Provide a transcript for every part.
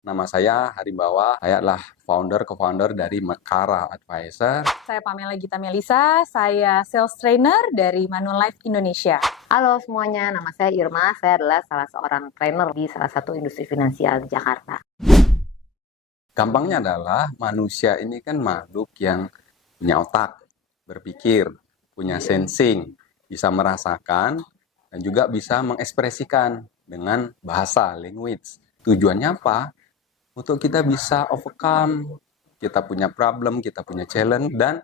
Nama saya Harimbawa, saya adalah co-founder dari Mekara Advisor. Saya Pamela Gita Melisa, saya sales trainer dari Manulife Indonesia. Halo semuanya, nama saya Irma, saya adalah salah seorang trainer di salah satu industri finansial di Jakarta. Gampangnya adalah manusia ini kan makhluk yang punya otak, berpikir, punya sensing, bisa merasakan, dan juga bisa mengekspresikan dengan bahasa, language. Tujuannya apa? Untuk kita bisa overcome, kita punya problem, kita punya challenge, dan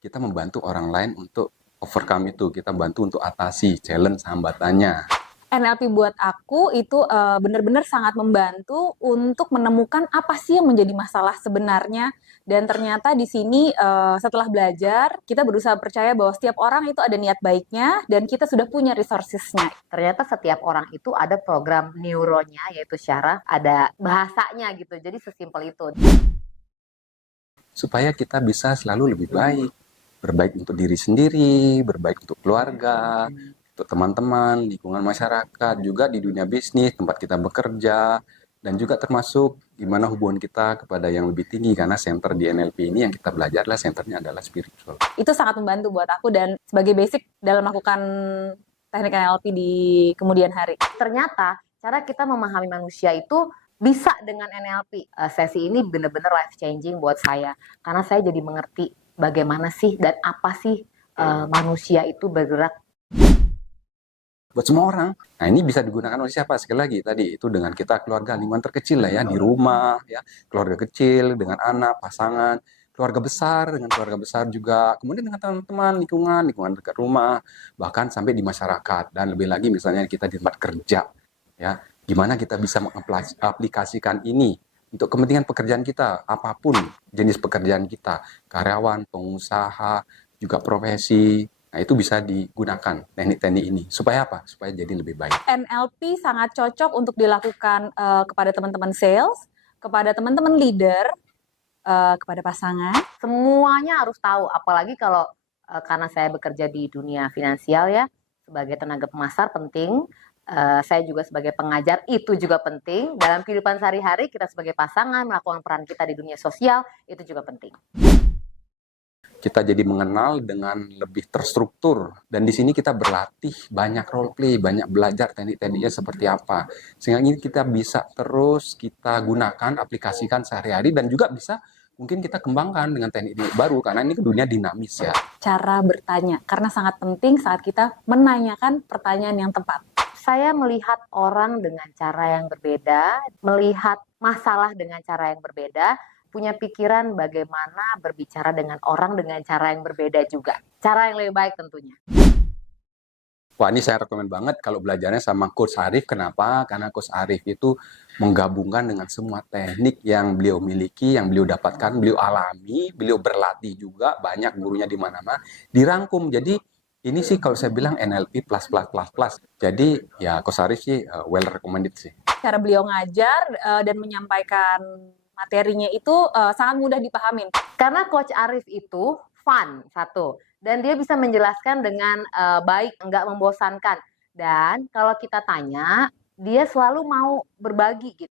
kita membantu orang lain untuk overcome itu. Kita bantu untuk atasi challenge hambatannya. NLP buat aku itu benar-benar sangat membantu untuk menemukan apa sih yang menjadi masalah sebenarnya. Dan ternyata di sini setelah belajar, kita berusaha percaya bahwa setiap orang itu ada niat baiknya dan kita sudah punya resources-nya. Ternyata setiap orang itu ada program neuronnya, yaitu syaraf, ada bahasanya gitu. Jadi sesimpel itu. Supaya kita bisa selalu lebih baik. Berbaik untuk diri sendiri, berbaik untuk keluarga, untuk teman-teman, lingkungan masyarakat, juga di dunia bisnis, tempat kita bekerja, dan juga termasuk gimana hubungan kita kepada yang lebih tinggi, karena center di NLP ini yang kita belajar adalah centernya adalah spiritual. Itu sangat membantu buat aku dan sebagai basic dalam melakukan teknik NLP di kemudian hari. Ternyata cara kita memahami manusia itu bisa dengan NLP. Sesi ini benar-benar life changing buat saya, karena saya jadi mengerti bagaimana sih dan apa sih manusia itu bergerak. Buat semua orang. Nah, ini bisa digunakan oleh siapa? Sekali lagi tadi itu dengan kita keluarga, lingkungan terkecil lah ya, di rumah ya, keluarga kecil dengan anak, pasangan, keluarga besar dengan keluarga besar juga, kemudian dengan teman-teman, lingkungan dekat rumah, bahkan sampai di masyarakat, dan lebih lagi misalnya kita di tempat kerja ya. Gimana kita bisa mengaplikasikan ini untuk kepentingan pekerjaan kita, apapun jenis pekerjaan kita, karyawan, pengusaha, juga profesi. Nah, itu bisa digunakan teknik-teknik ini. Supaya apa? Supaya jadi lebih baik. NLP sangat cocok untuk dilakukan kepada teman-teman sales, kepada teman-teman leader, kepada pasangan. Semuanya harus tahu, apalagi kalau karena saya bekerja di dunia finansial ya, sebagai tenaga pemasar penting, saya juga sebagai pengajar itu juga penting. Dalam kehidupan sehari-hari kita sebagai pasangan melakukan peran kita di dunia sosial itu juga penting. Kita jadi mengenal dengan lebih terstruktur, dan di sini kita berlatih banyak role play, banyak belajar teknik-tekniknya seperti apa, sehingga ini kita bisa terus kita gunakan, aplikasikan sehari-hari, dan juga bisa mungkin kita kembangkan dengan teknik baru, karena ini dunia dinamis ya. Cara bertanya, karena sangat penting saat kita menanyakan pertanyaan yang tepat. Saya melihat orang dengan cara yang berbeda, melihat masalah dengan cara yang berbeda, punya pikiran bagaimana berbicara dengan orang dengan cara yang berbeda juga. Cara yang lebih baik tentunya. Wah, ini saya rekomen banget kalau belajarnya sama Coach Arif. Kenapa? Karena Coach Arif itu menggabungkan dengan semua teknik yang beliau miliki, yang beliau dapatkan, beliau alami, beliau berlatih juga, banyak gurunya di mana-mana, dirangkum. Jadi ini sih kalau saya bilang NLP plus plus plus plus. Jadi ya Coach Arif sih well recommended sih. Cara beliau ngajar dan menyampaikan materinya itu sangat mudah dipahamin. Karena Coach Arif itu fun, satu. Dan dia bisa menjelaskan dengan baik, enggak membosankan. Dan kalau kita tanya, dia selalu mau berbagi gitu.